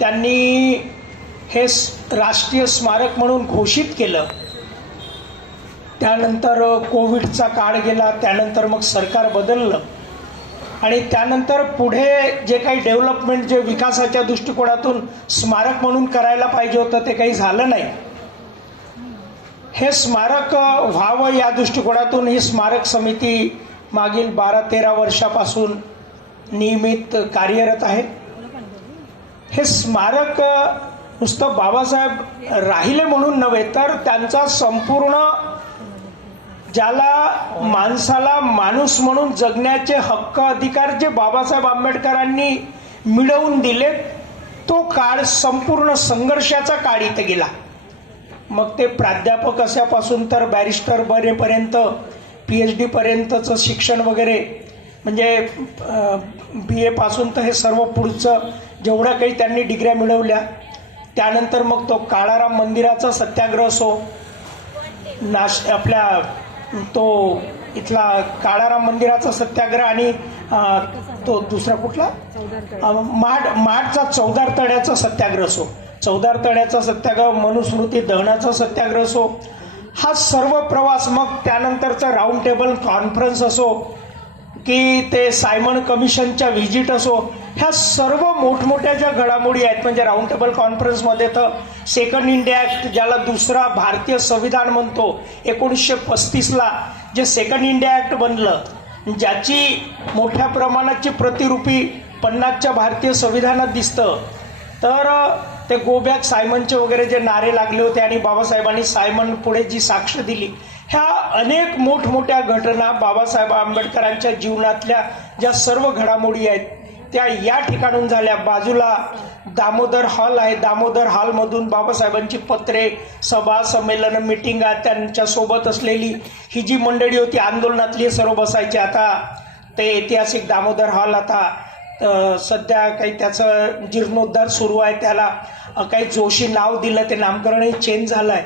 त्यांनी हे राष्ट्रीय स्मारक म्हणून घोषित केलं. त्यानंतर कोविडचा काळ गेला, त्यानंतर मग सरकार बदललं आणि त्यानंतर पुढे जे काही डेव्हलपमेंट जे विकासाच्या दृष्टिकोनातून स्मारक म्हणून करायला पाहिजे होतं ते काही झालं नाही. हे स्मारक व्हावं या दृष्टिकोनातून ही स्मारक समिती मागील 12-13 वर्षापासून नियमित कार्यरत आहे. हे स्मारक नुसतं बाबासाहेब राहिले म्हणून नव्हे तर त्यांचा संपूर्ण ज्याला माणसाला माणूस म्हणून जगण्याचे हक्क अधिकार जे बाबासाहेब आंबेडकरांनी मिळवून दिले तो काळ संपूर्ण संघर्षाचा काळ इथे गेला. मग ते प्राध्यापक असापासून तर बॅरिस्टर बनेपर्यंत PhD पर्यंतचं शिक्षण वगैरे म्हणजे BA पासून तर हे सर्व पुढचं जेवढं काही त्यांनी डिग्र्या मिळवल्या. त्यानंतर मग तो काळाराम मंदिराचा सत्याग्रह असो, आपल्या तो इथला काळाराम मंदिराचा सत्याग्रह आणि तो दुसरा कुठला महाडचा चौदार तळ्याचा सत्याग्रह असो, चौदार तळ्याचा सत्याग्रह, मनुस्मृती दहनाचा सत्याग्रह असो, हा सर्व प्रवास, मग त्यानंतरचा राऊंड टेबल कॉन्फरन्स असो की ते सायमन कमिशनच्या व्हिजिट असो, ह्या सर्व मोठमोठ्या ज्या घडामोडी आहेत म्हणजे राऊंड टेबल कॉन्फरन्समध्ये तर सेकंड इंडिया ॲक्ट ज्याला दुसरा भारतीय संविधान म्हणतो 1935ला जे सेकंड इंडिया ॲक्ट बनलं ज्याची मोठ्या प्रमाणाची प्रतिरूपी 50च्या भारतीय संविधानात दिसतं. तर ते गो बॅक सायमनचे वगैरे जे नारे लागले होते आणि बाबासाहेबांनी सायमन पुढे जी साक्ष दिली, ह्या अनेक मोठमोठ्या घटना बाबासाहेब आंबेडकरांच्या जीवनातल्या ज्या सर्व घडामोडी आहेत त्या या ठिकाणून झाल्या. बाजूला दामोदर हॉल आहे, दामोदर हॉलमधून बाबासाहेबांची पत्रे, सभा, संमेलन, मिटिंगा, त्यांच्यासोबत असलेली ही जी मंडळी होती आंदोलनातली सर्व बसायची. आता ते ऐतिहासिक दामोदर हॉल आता सध्या काही त्याचं जीर्णोद्धार सुरू आहे, त्याला काही जोशी नाव दिलं, ते नामकरणही चेंज झालं आहे.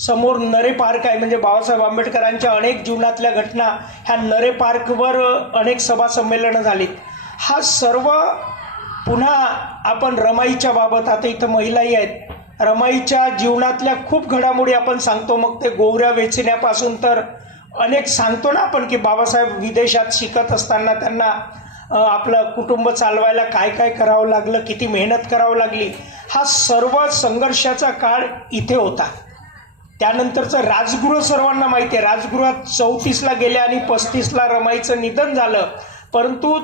समोर नरे पार्क आहे म्हणजे बाबासाहेब आंबेडकरांच्या अनेक जीवनातल्या घटना ह्या नरे पार्कवर अनेक सभा संमेलनं झालीत. हा सर्व पुन्हा आपण रमाईच्या बाबत, आता इथं महिलाही आहेत, रमाईच्या जीवनातल्या खूप घडामोडी आपण सांगतो. मग ते गोवऱ्या वेचण्यापासून तर अनेक सांगतो ना आपण की बाबासाहेब विदेशात शिकत असताना त्यांना आपलं कुटुंब चालवायला काय काय करावं लागलं, किती मेहनत करावं लागली. हा सर्व संघर्षाचा काळ इथे होता. त्यानंतरचं राजगृह सर्वांना माहिती आहे, राजगृहात 34ला गेले आणि 35ला रमाईचं निधन झालं. परंतु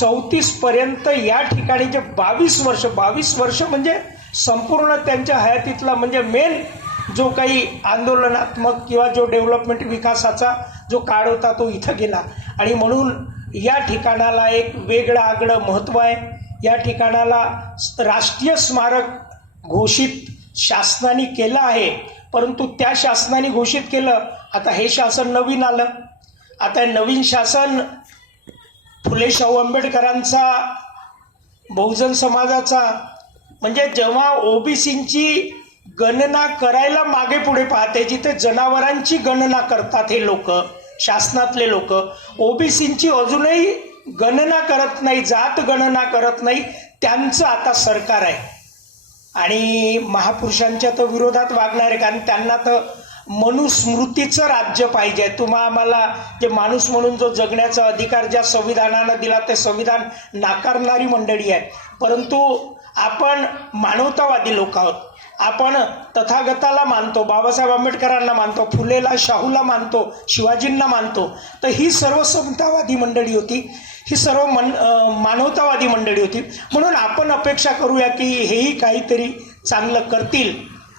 34 पर्यंत या ठिकाणी जे 22 वर्ष म्हणजे संपूर्ण त्यांच्या हयातीतला म्हणजे मेन जो काही आंदोलनात्मक किंवा जो डेव्हलपमेंट विकासाचा जो काळ होता तो इथं गेला. आणि म्हणून या ठिकाणाला एक वेगळं आगळं महत्त्व आहे. या ठिकाणाला राष्ट्रीय स्मारक घोषित शासनाने केलं आहे. परंतु त्या शासनाने घोषित केलं, आता हे शासन नवीन आलं. आता नवीन शासन फुले शाहू आंबेडकरांचा, बहुजन समाजाचा, म्हणजे जेव्हा ओबीसींची गणना करायला मागे पुढे पाहते, जिथे जनावरांची गणना करतात हे लोक, शासनातले लोक, ओबीसींची अजूनही गणना करत नाही, जात गणना करत नाही, त्यांचं आता सरकार आहे. आणि महापुरुषांच्या तर विरोधात वागणार आहे, कारण त्यांना तर मनुस्मृतीचं राज्य पाहिजे. आम्हाला जे माणूस म्हणून जो जगण्याचा अधिकार ज्या संविधानानं दिला ते संविधान नाकारणारी मंडळी आहे. परंतु आपण मानवतावादी लोक आहोत. आपण तथागताला मानतो, बाबासाहेब आंबेडकरांना मानतो, फुलेला, शाहूला मानतो, शिवाजींना मानतो. तर ही सर्व समतावादी मंडळी होती, ही सर्व मानवतावादी मंडळी होती. म्हणून आपण अपेक्षा करूया की हेही काहीतरी चांगलं करतील.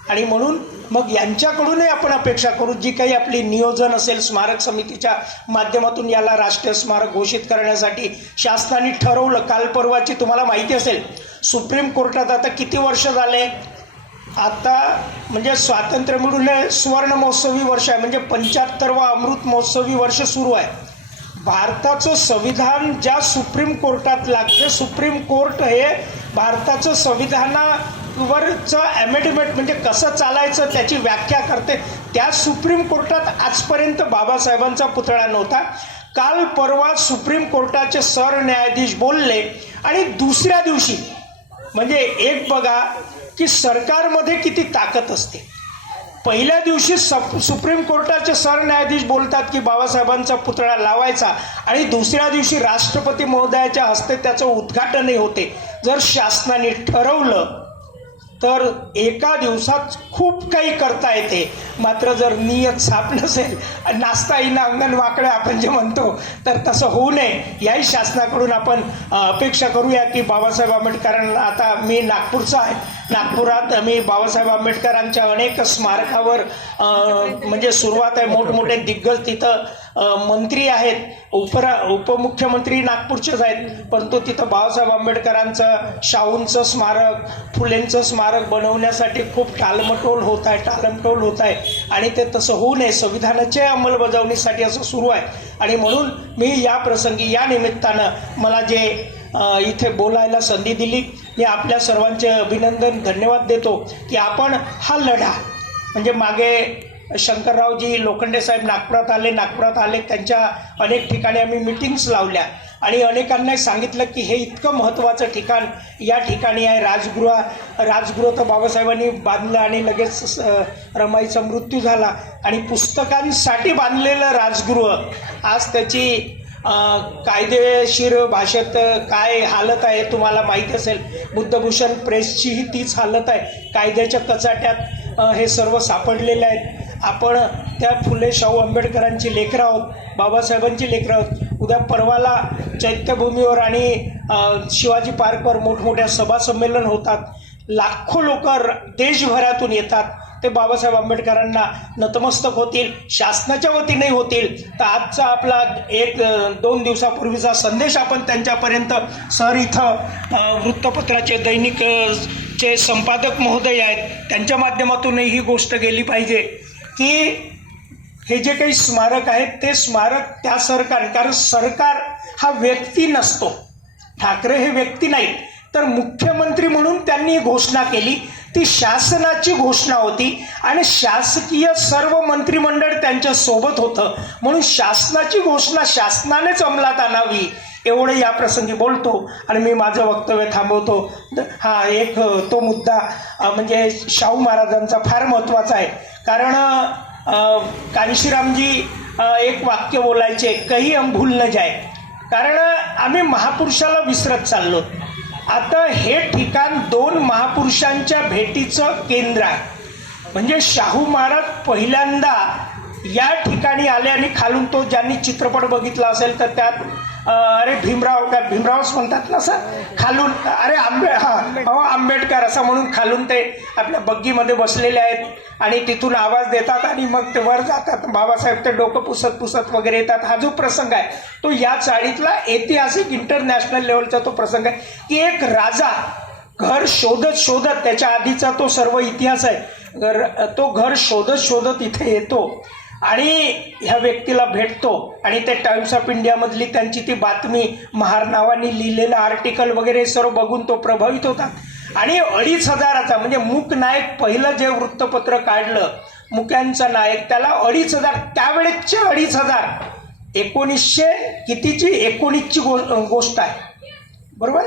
आणि म्हणून मग यांच्याकडूनही आपण अपेक्षा करू, जी काही आपली नियोजन असेल स्मारक समितीच्या माध्यमातून याला राष्ट्रीय स्मारक घोषित करण्यासाठी शासनाने ठरवलं. काल परवाची तुम्हाला माहिती असेल सुप्रीम कोर्टात आता किती वर्ष झाले, आता म्हणजे स्वातंत्र्य मिळून सुवर्ण महोत्सवी वर्ष आहे, म्हणजे 75वा अमृत महोत्सवी वर्ष सुरू आहे. भारताचं संविधान ज्या सुप्रीम कोर्टात लागते, सुप्रीम कोर्ट हे भारताचं संविधानावरचं ॲमेंडमेंट म्हणजे कसं चालायचं त्याची व्याख्या करते. त्या सुप्रीम कोर्टात आजपर्यंत बाबासाहेबांचा पुतळा नव्हता. काल परवा सुप्रीम कोर्टाचे सरन्यायाधीश बोलले आणि दुसऱ्या दिवशी म्हणजे एक बघा की सरकारमध्ये किती ताकद असते. पहिल्या दिवशी सुप्रीम कोर्टाचे सरन्यायाधीश बोलतात की बाबासाहेबांचा पुतळा लावायचा आणि दुसऱ्या दिवशी राष्ट्रपती महोदयाच्या हस्ते त्याचं उद्घाटनही होते. जर शासनाने ठरवलं तर एका दिवसात खूप काही करता येते. मात्र जर नियत साफ नसेल, नाचता येईना अंगण वाकडे आपण जे म्हणतो, तर तसं होऊ नये याही शासनाकडून आपण अपेक्षा करूया की बाबासाहेब आंबेडकरांना, आता मी नागपूरचा आहे, नागपुरात मी बाबासाहेब आंबेडकरांच्या अनेक स्मारकावर म्हणजे सुरुवात आहे. मोठमोठे दिग्गज तिथं मंत्री आहेत, उपमुख्यमंत्री नागपूरचेच आहेत, परंतु तिथं बाबासाहेब आंबेडकरांचं, शाहूंचं स्मारक, फुलेंचं स्मारक बनवण्यासाठी खूप टालमटोल होत आहे आणि ते तसं होऊ नये, संविधानाच्या अंमलबजावणीसाठी असं सुरू आहे. आणि म्हणून मी या प्रसंगी, या निमित्तानं मला जे इथे बोलायला संधी दिली, मी आपल्या सर्वांचे अभिनंदन, धन्यवाद देतो की आपण हा लढा, म्हणजे मागे शंकररावजी लोखंडे साहेब नागपुरात आले, त्यांच्या अनेक ठिकाणी आम्ही मीटिंग्स लावल्या आणि अनेकांना सांगितलं की हे इतकं महत्त्वाचं ठिकाण या ठिकाणी आहे. राजगृह तर बाबासाहेबांनी बांधलं आणि लगेच रमाईचा मृत्यू झाला. आणि पुस्तकांसाठी बांधलेलं राजगृह आज त्याची कायदेशीर भाषेत काय हालत आहे तुम्हाला माहीत असेल. बुद्धभूषण प्रेसचीही तीच हालत आहे. कायद्याच्या कचाट्यात हे सर्व सापडलेले आहेत. आपण त्या फुले शाहू आंबेडकरांची लेकरं आहोत, बाबासाहेबांची लेकरं आहोत. उद्या परवाला चैत्यभूमीवर आणि शिवाजी पार्कवर मोठमोठ्या सभा संमेलन होतात. लाखो लोक देशभरातून येतात. ते बाबासाहेब आंबेडकरांना नतमस्तक होतील, शासनाच्या वतीने होतील. तर आजचा आपला 1-2 दिवसापूर्वीचा संदेश आपण त्यांच्यापर्यंत, सर इथं वृत्तपत्राचे दैनिकचे संपादक महोदय आहेत, त्यांच्या माध्यमातूनही ही गोष्ट गेली पाहिजे की हे जे काही स्मारक आहेत ते स्मारक त्या कारण सरकार हा व्यक्ती नसतो. ठाकरे हे व्यक्ती नाहीत, तर मुख्यमंत्री म्हणून त्यांनी घोषणा केली. ती शासनाची घोषणा होती आणि शासकीय सर्व मंत्रिमंडळ त्यांच्या सोबत होतं. म्हणून शासनाची घोषणा शासनानेच अंमलात आणावी एवढं या प्रसंगी बोलतो आणि मी माझं वक्तव्य थांबवतो. हा एक तो मुद्दा म्हणजे शाहू महाराजांचा फार महत्त्वाचा आहे. कारण कांशीरामजी एक वाक्य बोलायचे, कही हम भूल न जाए. कारण आम्ही महापुरुषाला विसरत चाललो. आता हे ठिकाण 2 महापुरुषांच्या भेटीचं केंद्र आहे. म्हणजे शाहू महाराज पहिल्यांदा या ठिकाणी आले आणि खालून, तो ज्यांनी चित्रपट बघितला असेल तर त्यात अरे भीमरावच म्हणतात ना सर, खालून अरे आंबेडकर असं म्हणून खालून ते आपल्या बग्गीमध्ये बसलेले आहेत आणि तिथून आवाज देतात आणि मग ते वर जातात. बाबासाहेब ते डोकं पुसत वगैरे येतात. हा जो प्रसंग आहे तो या चाळीतला ऐतिहासिक इंटरनॅशनल लेवलचा तो प्रसंग आहे की एक राजा घर शोधत त्याच्या आधीचा तो सर्व इतिहास आहे, तो घर शोधत इथे येतो आणि ह्या व्यक्तीला भेटतो आणि ते टाइम्स ऑफ इंडियामधली त्यांची ती बातमी, महार नावाने लिहिलेलं आर्टिकल वगैरे सर्व बघून तो प्रभावित होता. आणि 2,500 म्हणजे मूक नायक पहिलं जे वृत्तपत्र काढलं, मुक्यांचा नायक, त्याला 2,500, त्यावेळेसचे 2,500, 1900 कितीची 19ची गोष्ट आहे बरोबर.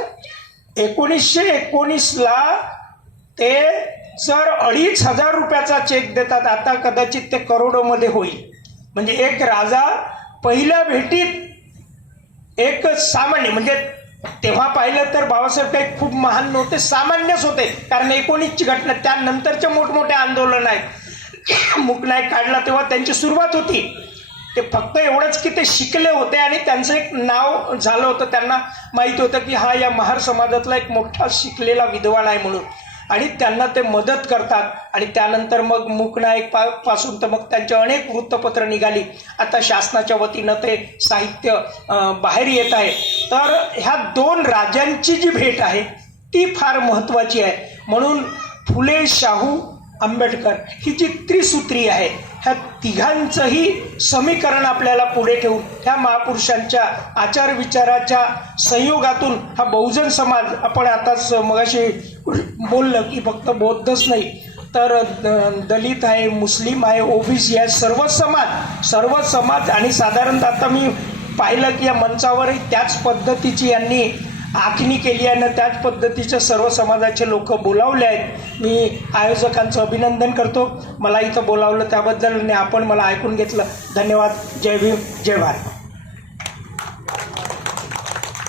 1919ला ते जर 2,500 रुपयाचा चेक देतात, आता कदाचित ते करोडोमध्ये होईल. म्हणजे एक राजा पहिल्या भेटीत एक सामान्य, म्हणजे तेव्हा पाहिलं तर बाबासाहेब काही खूप महान नव्हते, सामान्यच होते. कारण 19ची घटना, त्यानंतरचे मोठमोठे आंदोलन आहेत. मुकनायक काढला तेव्हा त्यांची सुरुवात होती. ते फक्त एवढंच की ते शिकले होते आणि त्यांचं एक नाव झालं होतं. त्यांना माहिती होतं की हा या महार समाजातला एक मोठा शिकलेला विद्वान आहे म्हणून, आणि त्यांना ते मदत करतात. आणि त्यानंतर मग मूकनायक पासून तर मग त्यांची अनेक वृत्तपत्र निघाली. आता शासनाच्या वतीनं ते साहित्य बाहेर येत आहे. तर ह्या 2 राजांची जी भेट आहे ती फार महत्त्वाची आहे. म्हणून फुले शाहू आंबेडकर ही जी त्रिसूत्री आहे, ह्या तिघांचंही समीकरण आपल्याला पुढे ठेवून ह्या महापुरुषांच्या आचार विचाराच्या संयोगातून हा बहुजन समाज, आपण आताच मगाशी बोललं की फक्त बौद्धच नाही तर दलित आहे, मुस्लिम आहे, ओबीसी आहे, सर्व समाज आणि साधारणतः आता मी पाहिलं की या मंचावरही त्याच पद्धतीची यांनी आखणी केली आहे आणि त्याच पद्धतीचे सर्व समाजाचे लोक बोलावले आहेत. मी आयोजकांचं अभिनंदन करतो. मला इथं बोलावलं त्याबद्दल आणि आपण मला ऐकून घेतलं. धन्यवाद. जय भीम, जय भारत.